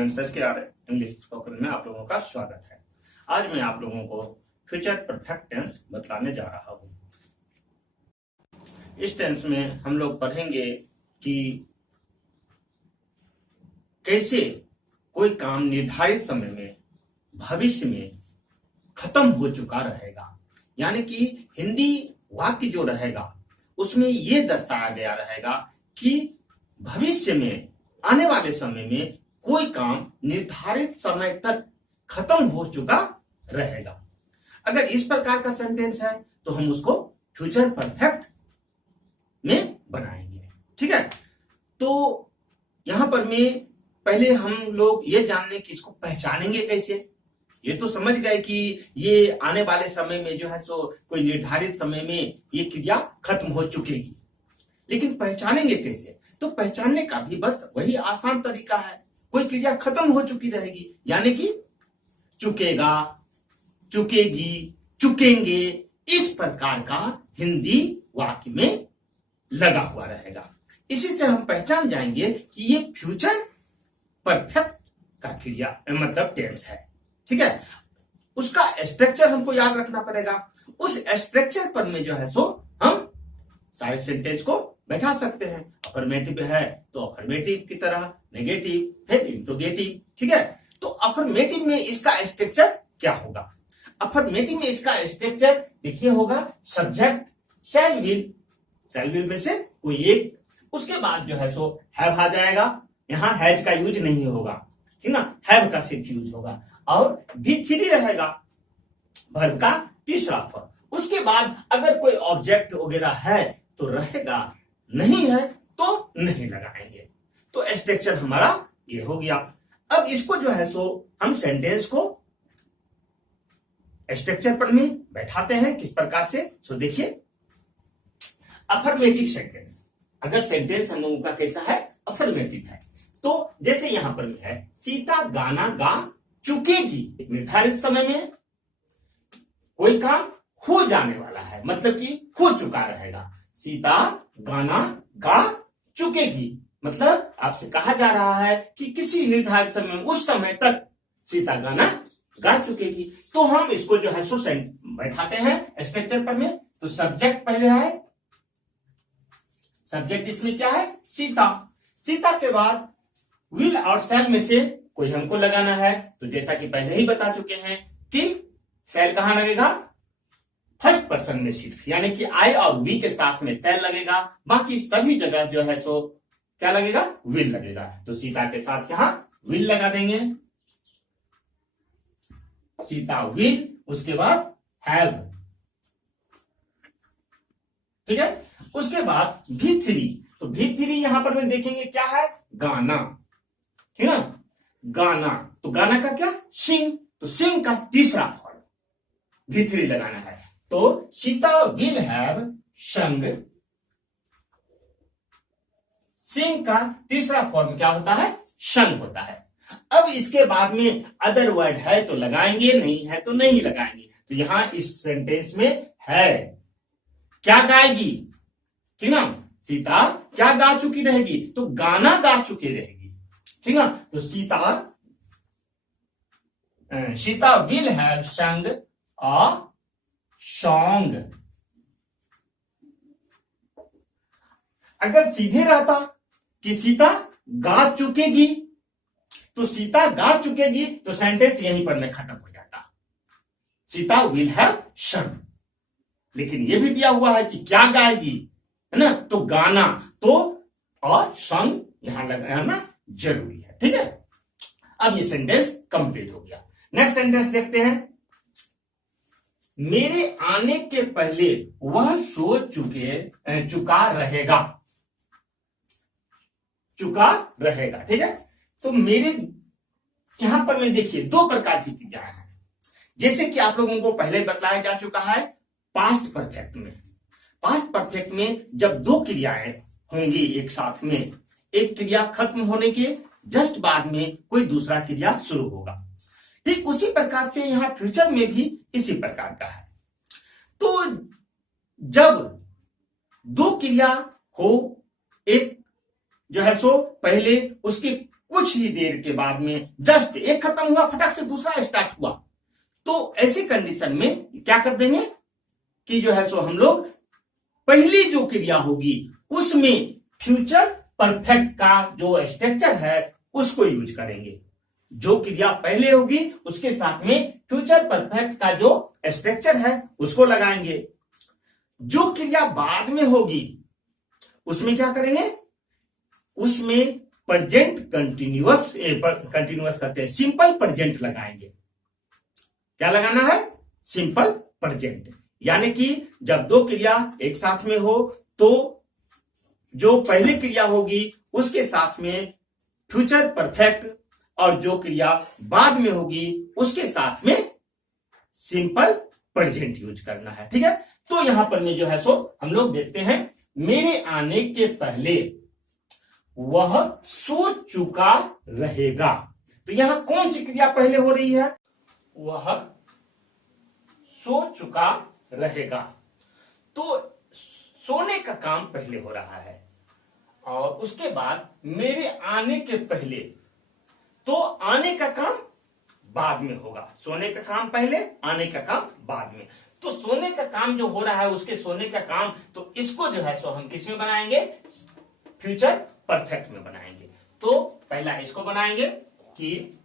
Students, SKR English spoken में आप लोगों का स्वागत है। आज मैं आप लोगों को फ्यूचर परफेक्ट टेंस बतलाने जा रहा हूं। इस टेंस में हम लोग पढ़ेंगे कि कैसे कोई काम निर्धारित समय में भविष्य में खत्म हो चुका रहेगा, यानी कि हिंदी वाक्य जो रहेगा उसमें यह दर्शाया गया रहेगा कि भविष्य में आने वाले समय में कोई काम निर्धारित समय तक खत्म हो चुका रहेगा। अगर इस प्रकार का सेंटेंस है तो हम उसको फ्यूचर परफेक्ट में बनाएंगे। ठीक है, तो यहां पर मैं पहले हम लोग ये जानने की इसको पहचानेंगे कैसे। ये तो समझ गए कि ये आने वाले समय में जो है सो कोई निर्धारित समय में ये क्रिया खत्म हो चुकेगी, लेकिन पहचानेंगे कैसे? तो पहचानने का भी बस वही आसान तरीका है। कोई क्रिया खत्म हो चुकी रहेगी, यानी कि चुकेगा, चुकेगी, चुकेंगे, इस प्रकार का हिंदी वाक्य में लगा हुआ रहेगा। इसी से हम पहचान जाएंगे कि ये फ्यूचर परफेक्ट का क्रिया मतलब टेंस है। ठीक है, उसका स्ट्रक्चर हमको याद रखना पड़ेगा। उस स्ट्रक्चर पर में जो है सो हम सारे सेंटेंस को बैठा सकते हैं। अफर्मेटिव है तो अफर्मेटिव की तरह, नेगेटिव है इंट्रोगेटिव। ठीक है, तो अफर्मेटिव में इसका स्ट्रक्चर क्या होगा? अफर्मेटिव में इसका स्ट्रक्चर देखिए होगा सब्जेक्ट शैल विल में से कोई एक, उसके बाद जो है सो हैव आ जाएगा। यहां हैज का यूज नहीं होगा, ठीक ना, हैव का सिर्फ यूज होगा। और भी थ्री रहेगा, वर्ब का तीसरा फॉर्म। उसके बाद अगर कोई ऑब्जेक्ट वगैरह है तो रहेगा, नहीं है तो नहीं लगाएंगे। तो स्ट्रक्चर हमारा ये हो गया। अब इसको जो है सो हम सेंटेंस को स्ट्रक्चर पर में बैठाते हैं किस प्रकार से। सो देखिए, अफर्मेटिव सेंटेंस, अगर सेंटेंस हम लोगों का कैसा है, अफर्मेटिव है, तो जैसे यहां पर में है सीता गाना गा चुकेगी। निर्धारित समय में कोई काम हो जाने वाला है, मतलब कि हो चुका रहेगा। सीता गाना गा चुकेगी, मतलब आपसे कहा जा रहा है कि किसी निर्धारित समय में, उस समय तक सीता गाना गा चुकेगी। तो हम इसको जो है सो बैठाते हैं स्ट्रक्चर पर में। तो सब्जेक्ट पहले है, सब्जेक्ट इसमें क्या है, सीता। सीता के बाद विल और शैल में से कोई हमको लगाना है। तो जैसा कि पहले ही बता चुके हैं कि शैल कहां लगेगा, फर्स्ट पर्सन में सिर्फ, यानी कि आई और वी के साथ में शैल लगेगा। बाकी सभी जगह जो है सो क्या लगेगा, विल लगेगा। तो सीता के साथ यहां विल लगा देंगे, सीता विल, उसके बाद हैव। ठीक है, उसके बाद भी थ्री। तो भी थ्री यहां पर में देखेंगे क्या है, गाना। ठीक है ना, गाना, तो गाना का क्या, सिंग। तो सिंग का तीसरा फॉर्म भी थ्री लगाना है। तो सीता विल हैव संग। सिंग का तीसरा फॉर्म क्या होता है, संग होता है। अब इसके बाद में अदर वर्ड है तो लगाएंगे, नहीं है तो नहीं लगाएंगे। तो यहां इस सेंटेंस में है क्या गाएगी, ठीक ना, सीता क्या गा चुकी रहेगी, तो गाना गा चुकी रहेगी। ठीक ना, तो सीता विल हैव संग अ सॉन्ग। अगर सीधे रहता कि सीता गा चुकेगी, तो सीता गा चुकेगी तो सेंटेंस यहीं पर में खत्म हो जाता, सीता विल हैव संग। लेकिन यह भी दिया हुआ है कि क्या गाएगी, है ना, तो गाना, तो और संग यहां लगाना जरूरी है। ठीक है, अब ये सेंटेंस कंप्लीट हो गया। नेक्स्ट सेंटेंस देखते हैं। मेरे आने के पहले वह सो चुका रहेगा, चुका रहेगा। ठीक है, तो मेरे यहां पर में देखिए दो प्रकार की क्रियाएं हैं, जैसे कि आप लोगों को पहले बताया जा चुका है। पास्ट परफेक्ट में, पास्ट परफेक्ट में जब दो क्रियाएं होंगी एक साथ में, एक क्रिया खत्म होने के जस्ट बाद में कोई दूसरा क्रिया शुरू होगा। ठीक उसी प्रकार से यहां फ्यूचर में भी इसी प्रकार का है। तो जब दो क्रिया हो, एक जो है सो पहले उसकी कुछ ही देर के बाद में जस्ट एक खत्म हुआ, फटाक से दूसरा स्टार्ट हुआ, तो ऐसी कंडीशन में क्या कर देंगे कि जो है सो हम लोग पहली जो क्रिया होगी उसमें फ्यूचर परफेक्ट का जो स्ट्रक्चर है उसको यूज करेंगे। जो क्रिया पहले होगी उसके साथ में फ्यूचर परफेक्ट का जो स्ट्रक्चर है उसको लगाएंगे। जो क्रिया बाद में होगी उसमें क्या करेंगे, उसमें प्रेजेंट कंटिन्यूअस कहते हैं, सिंपल प्रेजेंट लगाएंगे। क्या लगाना है, सिंपल प्रेजेंट। यानी कि जब दो क्रिया एक साथ में हो तो जो पहली क्रिया होगी उसके साथ में फ्यूचर परफेक्ट और जो क्रिया बाद में होगी उसके साथ में सिंपल प्रेजेंट यूज करना है। ठीक है, तो यहां पर में जो है सो हम लोग देखते हैं, मेरे आने के पहले वह सो चुका रहेगा। तो यहां कौन सी क्रिया पहले हो रही है, वह सो चुका रहेगा। तो सोने का काम पहले हो रहा है और उसके बाद मेरे आने के पहले, तो आने का काम बाद में होगा। सोने का काम पहले, आने का काम बाद में। तो सोने का काम जो हो रहा है उसके सोने का काम, तो इसको जो है सो हम किस में बनाएंगे, फ्यूचर परफेक्ट में बनाएंगे। तो पहला इसको बनाएंगे कि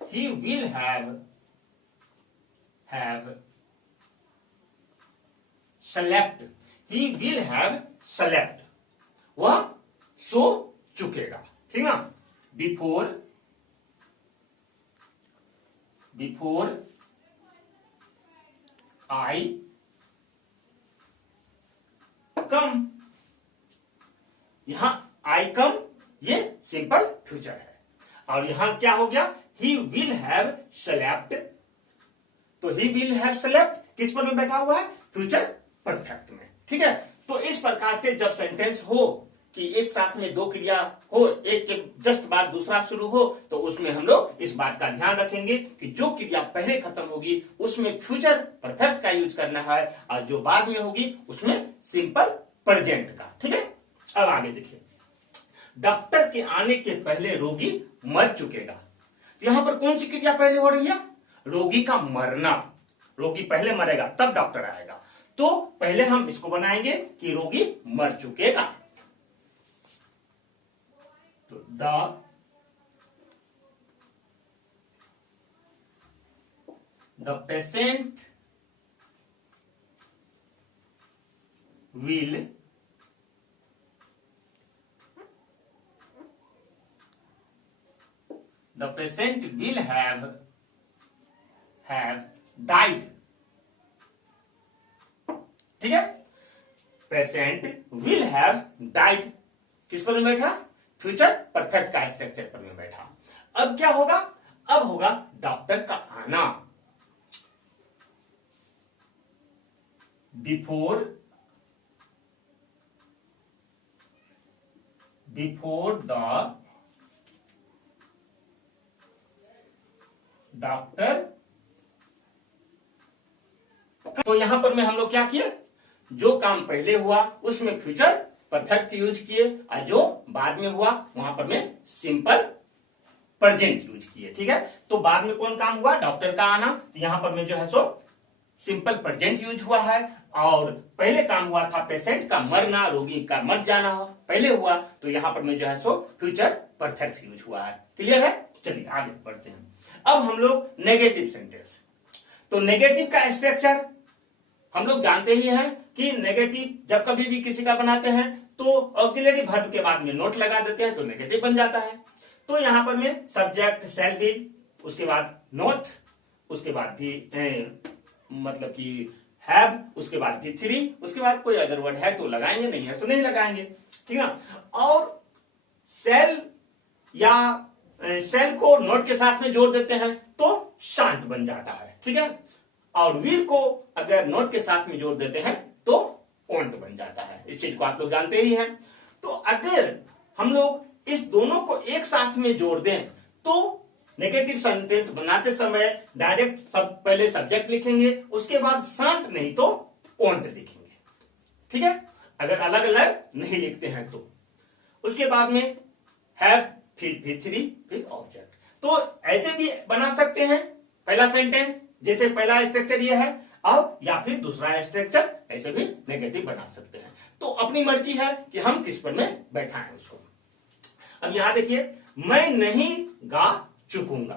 he will have slept, he will have slept, वह सो चुकेगा। ठीक ना, बिफोर आई कम, यहां आई कम ये सिंपल फ्यूचर है और यहां क्या हो गया, ही विल हैव स्लेप्ट। तो ही विल हैव स्लेप्ट किस पर में बैठा हुआ है, फ्यूचर परफेक्ट में। ठीक है, तो इस प्रकार से जब सेंटेंस हो कि एक साथ में दो क्रिया हो, एक के जस्ट बाद दूसरा शुरू हो, तो उसमें हम लोग इस बात का ध्यान रखेंगे कि जो क्रिया पहले खत्म होगी उसमें फ्यूचर परफेक्ट का यूज करना है और जो बाद में होगी उसमें सिंपल प्रेजेंट का। ठीक है, अब आगे देखिए, डॉक्टर के आने के पहले रोगी मर चुकेगा। तो यहां पर कौन सी क्रिया पहले हो रही है, रोगी का मरना। रोगी पहले मरेगा तब डॉक्टर आएगा। तो पहले हम इसको बनाएंगे कि रोगी मर चुकेगा। तो the patient will have died। ठीक है, पेशेंट विल हैव डाइड किस पर में बैठा, फ्यूचर परफेक्ट का स्ट्रक्चर पर में बैठा। अब क्या होगा, अब होगा डॉक्टर का आना। Before the doctor. तो यहां पर में हम लोग क्या किए, जो काम पहले हुआ उसमें फ्यूचर परफेक्ट यूज किए और जो बाद में हुआ वहां पर में सिंपल प्रेजेंट यूज किए। ठीक है, तो बाद में कौन काम हुआ, डॉक्टर का आना। तो यहां पर में जो है सो सिंपल प्रेजेंट यूज हुआ है और पहले काम हुआ था पेशेंट का मरना, रोगी का मर जाना पहले हुआ, तो यहां पर में जो है सो फ्यूचर परफेक्ट यूज हुआ है। क्लियर है, चलिए आगे बढ़ते हैं। अब हम लोग नेगेटिव सेंटेंस। तो नेगेटिव का स्ट्रक्चर हम लोग जानते ही हैं कि नेगेटिव जब कभी भी किसी का बनाते हैं तो ऑक्सिलरी वर्ब के बाद में नोट लगा देते हैं तो नेगेटिव बन जाता है। तो यहां पर में सब्जेक्ट शैल बी, उसके बाद नोट, उसके बाद भी मतलब कि हैव, उसके बाद भी थ्री, उसके बाद कोई अदर वर्ड है तो लगाएंगे, नहीं है तो नहीं लगाएंगे। ठीक है, और सेल या सेल को नोट के साथ में जोड़ देते हैं तो शांत बन जाता है। ठीक है, और विल को अगर नोट के साथ में जोड़ देते हैं तो ओंट बन जाता है। इस चीज को आप लोग जानते ही हैं। तो अगर हम लोग इस दोनों को एक साथ में जोड़ दें तो नेगेटिव सेंटेंस बनाते समय डायरेक्ट पहले सब्जेक्ट लिखेंगे, उसके बाद शांत नहीं तो ओंट लिखेंगे। ठीक है, अगर अलग अलग नहीं लिखते हैं तो। उसके बाद में हैव, फिर V3, फिर ऑब्जेक्ट। तो ऐसे भी बना सकते हैं पहला सेंटेंस, जैसे पहला स्ट्रक्चर ये है, और या फिर दूसरा स्ट्रक्चर ऐसे भी नेगेटिव बना सकते हैं। तो अपनी मर्जी है कि हम किस पर में बैठाएं उसको। अब यहां देखिए, मैं नहीं गा चुकूंगा।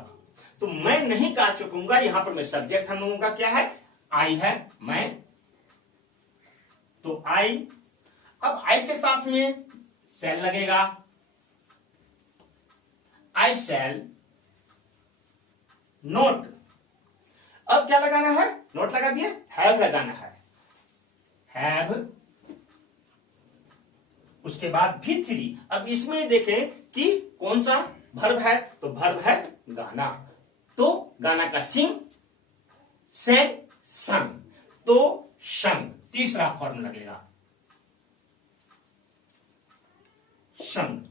तो मैं नहीं गा चुकूंगा, यहां पर मैं सब्जेक्ट हम लोगों का क्या है, आई है, मैं। तो आई, अब आई के साथ में शैल लगेगा, आई शैल नोट। अब क्या लगाना है, नोट लगा दिए, हैव लगाना है, हैव। उसके बाद V3। अब इसमें देखें कि कौन सा वर्ब है, तो वर्ब है गाना। तो गाना का सिंग, सेंग, संग। तो संग तीसरा फॉर्म लगेगा, संग।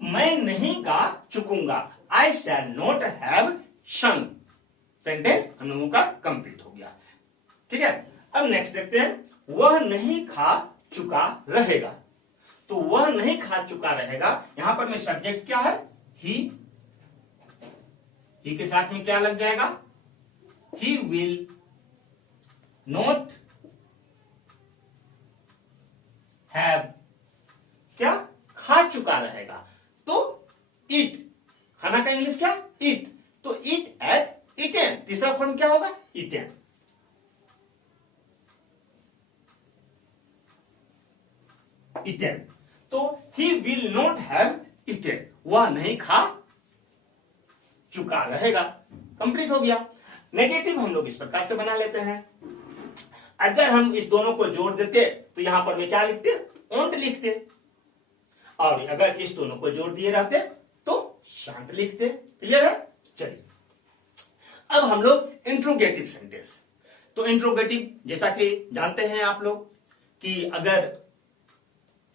मैं नहीं गा चुकूंगा, I shall not have sung. Sentence हम लोगों का कंप्लीट हो गया। ठीक है, अब नेक्स्ट देखते हैं, वह नहीं खा चुका रहेगा। तो वह नहीं खा चुका रहेगा, यहां पर में सब्जेक्ट क्या है, ही के साथ में क्या लग जाएगा, ही विल नॉट हैव, क्या, खा चुका रहेगा। तो ईट, खाना का इंग्लिश क्या, ईट। तो ईट एट ईटेन, तीसरा फॉर्म क्या होगा, ईटेन। ईटेन। तो he will not have eaten, वह नहीं खा चुका रहेगा। कंप्लीट हो गया। नेगेटिव हम लोग इस प्रकार से बना लेते हैं। अगर हम इस दोनों को जोड़ देते तो यहां पर मैं क्या लिखते, ओंट लिखते, और अगर इस दोनों को जोड़ दिए रहते तो शांत लिखते। क्लियर है। चलिए अब हम लोग इंट्रोगेटिव सेंटेंस। तो इंट्रोगेटिव जैसा कि जानते हैं आप लोग कि अगर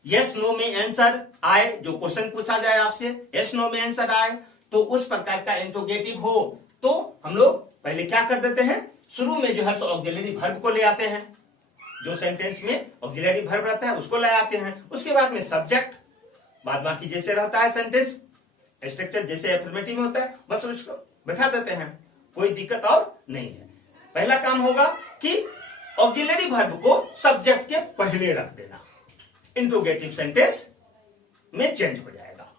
यस नो में आंसर आए, जो क्वेश्चन पूछा जाए आपसे, यस नो में आंसर आए, तो उस प्रकार का इंट्रोगेटिव हो तो हम लोग पहले क्या कर देते हैं, शुरू में जो है सो ऑक्सिलरी वर्ब को ले आते हैं। जो सेंटेंस में ऑक्सिलरी वर्ब रहता है उसको ले आते हैं। उसके बाद में सब्जेक्ट, बाद बाकी जैसे रहता है सेंटेंस स्ट्रक्चर जैसे एफर्मेटिव में होता है, बस उसको बैठा देते हैं, कोई दिक्कत और नहीं है। पहला काम होगा कि ऑक्सिलरी वर्ब को सब्जेक्ट के पहले रख देना, इंट्रोगेटिव सेंटेंस में चेंज हो जाएगा।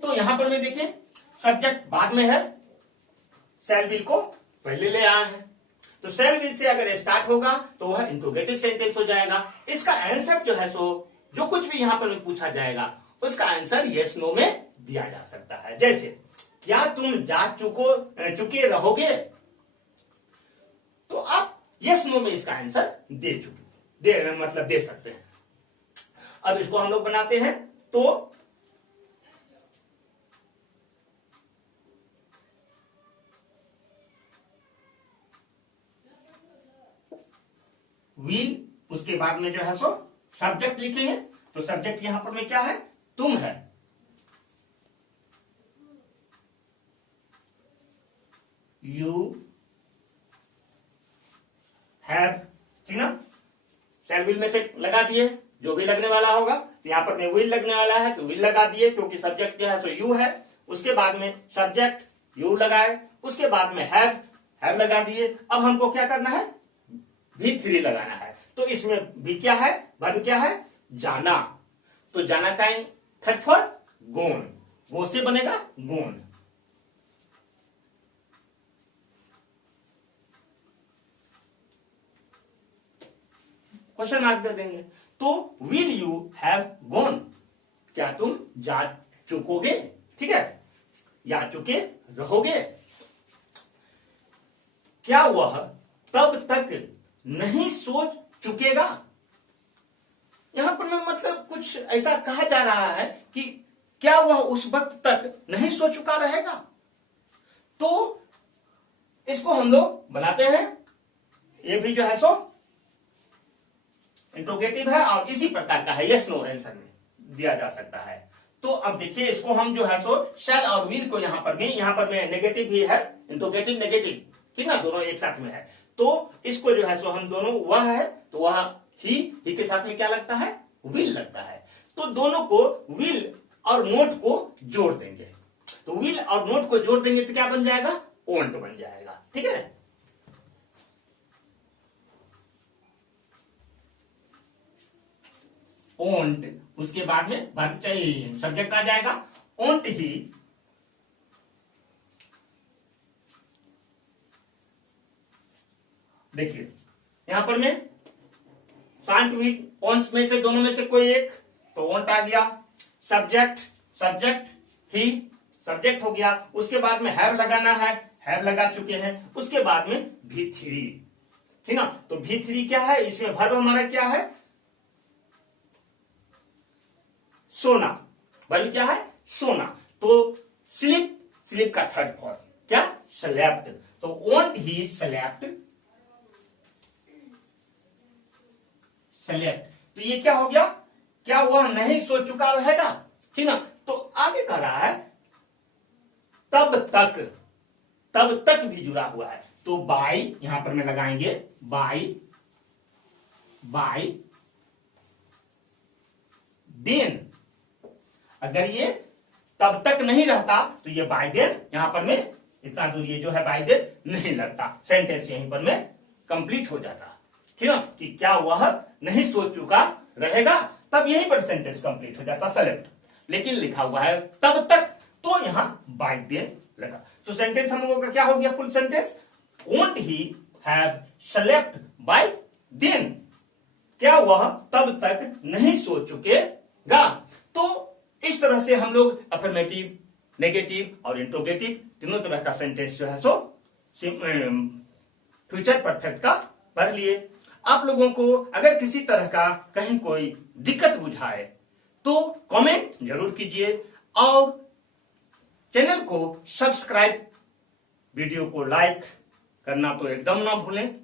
तो यहां पर में देखिए सब्जेक्ट बाद में है, शैल विल को पहले ले आया है। तो शैल विल से अगर स्टार्ट होगा तो वह इंट्रोगेटिव सेंटेंस हो जाएगा। इसका आंसर जो है सो जो कुछ भी यहां पर में पूछा जाएगा उसका आंसर यस नो में दिया जा सकता है। जैसे क्या तुम जा चुके रहोगे, तो आप यस नो में इसका आंसर दे सकते हैं। अब इसको हम लोग बनाते हैं, तो विल, उसके बाद में जो है सो सब्जेक्ट लिखेंगे। तो सब्जेक्ट यहां पर में क्या है, तुम है। यू हैव, ठीक ना। शैल विल में से लगा दिए, जो भी लगने वाला होगा। तो यहां पर में विल लगने वाला है तो विल लगा दिए, क्योंकि सब्जेक्ट जो है सो यू है। उसके बाद में सब्जेक्ट यू लगाए, उसके बाद में हैव लगा दिए। अब हमको क्या करना है, V3 लगाना है। तो इसमें भी क्या है, वर्ब क्या है, जाना। तो जाना का थर्ड फॉर गोन, गो से बनेगा गोन। क्वेश्चन मार्क दे देंगे। तो विल यू हैव गोन, क्या तुम जा चुकोगे, ठीक है, या चुके रहोगे। क्या वह तब तक नहीं सोच चुकेगा। यहां पर मतलब कुछ ऐसा कहा जा रहा है कि क्या वह उस वक्त तक नहीं सो चुका रहेगा। तो इसको हम लोग बनाते हैं, ये भी जो है सो इंट्रोगेटिव है और इसी प्रकार का है, यस नो आंसर में दिया जा सकता है। तो अब देखिए इसको हम जो है सो शैल और विल को यहां पर में नेगेटिव भी है, इंट्रोगेटिव नेगेटिव, ठीक ना, दोनों एक साथ में है। तो इसको जो है सो हम दोनों, वह है तो वह ही के साथ में क्या लगता है, विल लगता है। तो दोनों को, विल और नोट को जोड़ देंगे, तो विल और नोट को जोड़ देंगे तो क्या बन जाएगा, ओंट बन जाएगा। ठीक है, ओंट, उसके बाद में वर्ब चाहिए, सब्जेक्ट आ जाएगा, ओंट ही देखिए यहां पर में शांत हुई, ओंट्स में से दोनों में से कोई एक, तो ओंट आ गया। सब्जेक्ट, सब्जेक्ट ही, सब्जेक्ट हो गया। उसके बाद में हैव लगाना है, हैव लगा चुके हैं। उसके बाद में भी थ्री, ठीक ना, तो भी थ्री क्या है, इसमें वर्ब हमारा क्या है, सोना, वर्ब क्या है, सोना। तो स्लीप, स्लीप का थर्ड फॉर्म क्या, स्लेप्ट, तो वोंट ही स्लेप्ट, स्लेप्ट, तो ये क्या हो गया, क्या वह नहीं सो चुका रहेगा, ठीक ना। तो आगे कह रहा है तब तक, तब तक भी जुड़ा हुआ है, तो बाई यहां पर में लगाएंगे, बाई, बाई देन, अगर ये तब तक नहीं रहता तो ये बाय देन यहां पर में इतना दूर ये जो है बाय देन नहीं लगता, सेंटेंस यहीं पर में कंप्लीट हो जाता, ठीक है, कि क्या वह नहीं सोच चुका रहेगा, तब यहीं पर सेंटेंस कंप्लीट हो जाता, सेलेक्ट। लेकिन लिखा हुआ है तब तक, तो यहां बाय देन लगा, तो सेंटेंस हम लोगों का क्या हो गया, full sentence, won't he have slept by then, क्या वह तब तक नहीं सो चुकेगा। तो इस तरह से हम लोग अफर्मेटिव, नेगेटिव और इंट्रोगेटिव तीनों तरह का सेंटेंस जो है सो फ्यूचर परफेक्ट का पढ़ लिए। आप लोगों को अगर किसी तरह का कहीं कोई दिक्कत बुझाए तो कमेंट जरूर कीजिए और चैनल को सब्सक्राइब, वीडियो को लाइक करना तो एकदम ना भूलें।